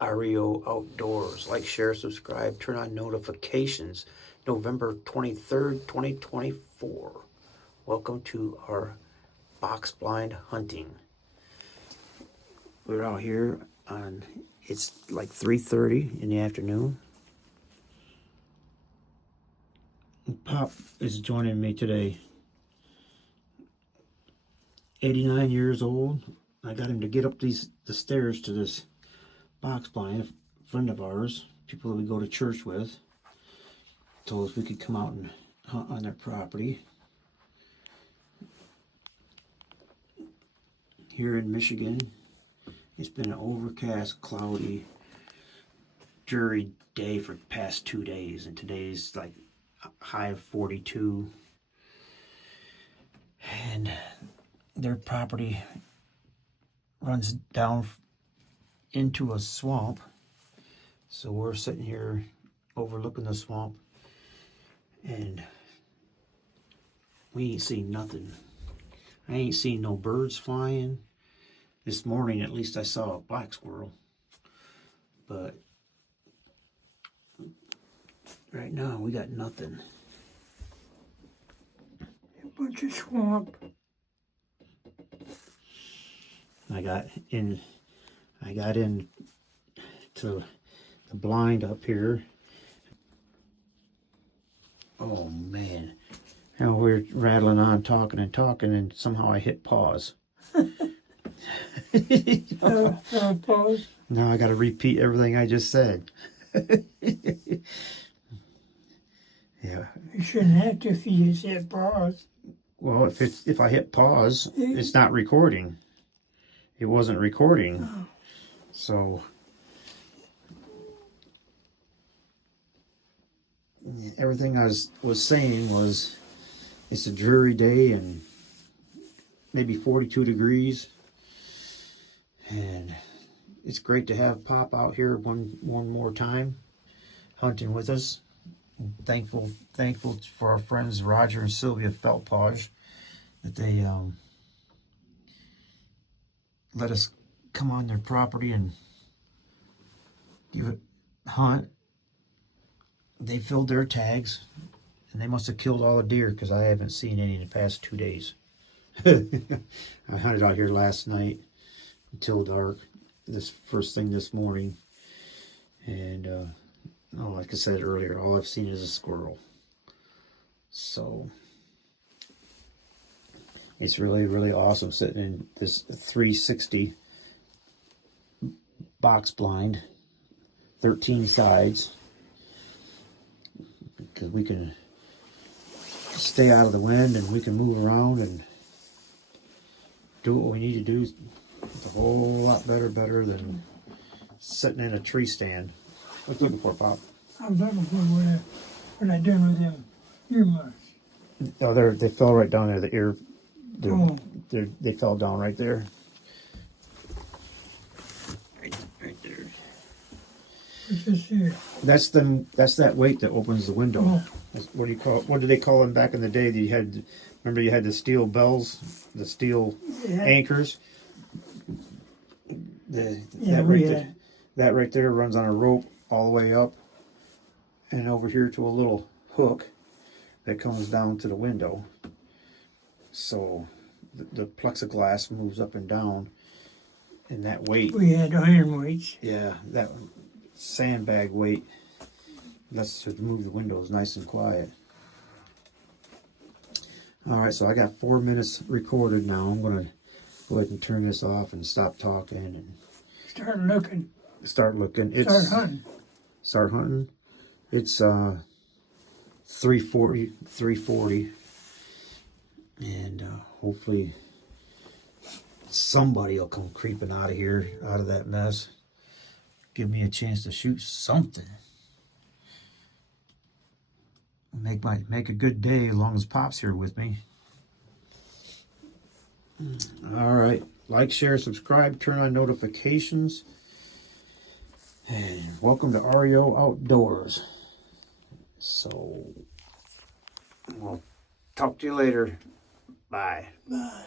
REO-Outdoors. Like, share, subscribe, turn on notifications. November 23rd, 2024. Welcome to our box blind hunting. We're out here on, it's like 3:30 in the afternoon. Pop is joining me today. 89 years old. I got him to get up the stairs to this box blind. A friend of ours, people that we go to church with, told us we could come out and hunt on their property. Here in Michigan, it's been an overcast, cloudy, dreary day for the past 2 days, and today's like high of 42. And their property runs down into a swamp, so we're sitting here overlooking the swamp, and we ain't seen nothing. I ain't seen no birds flying. This morning at least I saw a black squirrel, but right now we got nothing. A bunch of swamp. I got in to the blind up here. Oh man. And we're rattling on, talking, and somehow I hit pause. Pause. Now I got to repeat everything I just said. Yeah. You shouldn't have to if you just hit pause. Well, if I hit pause, it's not recording. It wasn't recording. Oh. So everything I was saying was, it's a dreary day and maybe 42 degrees, and it's great to have Pop out here one more time hunting with us. Thankful for our friends Roger and Sylvia Feltpage that they let us come on their property and give it a hunt. They filled their tags, and they must have killed all the deer because I haven't seen any in the past 2 days. I hunted out here last night until dark, this first thing this morning, and like I said earlier, all I've seen is a squirrel. So it's really awesome sitting in this 360 box blind, 13 sides, because we can stay out of the wind and we can move around and do what we need to do. It's a whole lot better than sitting in a tree stand. What you looking for, Pop? I'm looking for what I done with them earmuffs. Oh, they fell right down there. The ear, Oh. they fell down right there. Right there. What's this here? That's that weight that opens the window. Oh. What do you call it? What did they call them back in the day? That you had, remember you had the steel bells, the steel anchors. That right there runs on a rope all the way up and over here to a little hook that comes down to the window. So the plexiglass moves up and down, and that weight. We had iron weights. Yeah, that sandbag weight lets us move the windows nice and quiet. All right, so I got 4 minutes recorded now. I'm gonna go ahead and turn this off and stop talking and Start looking. start looking. Start hunting. Start hunting. It's 3:40, and hopefully somebody will come creeping out of here, out of that mess. Give me a chance to shoot something. Make a good day as long as Pop's here with me. All right, like, share, subscribe, turn on notifications, and welcome to REO-Outdoors. So I'll talk to you later. Bye. Bye.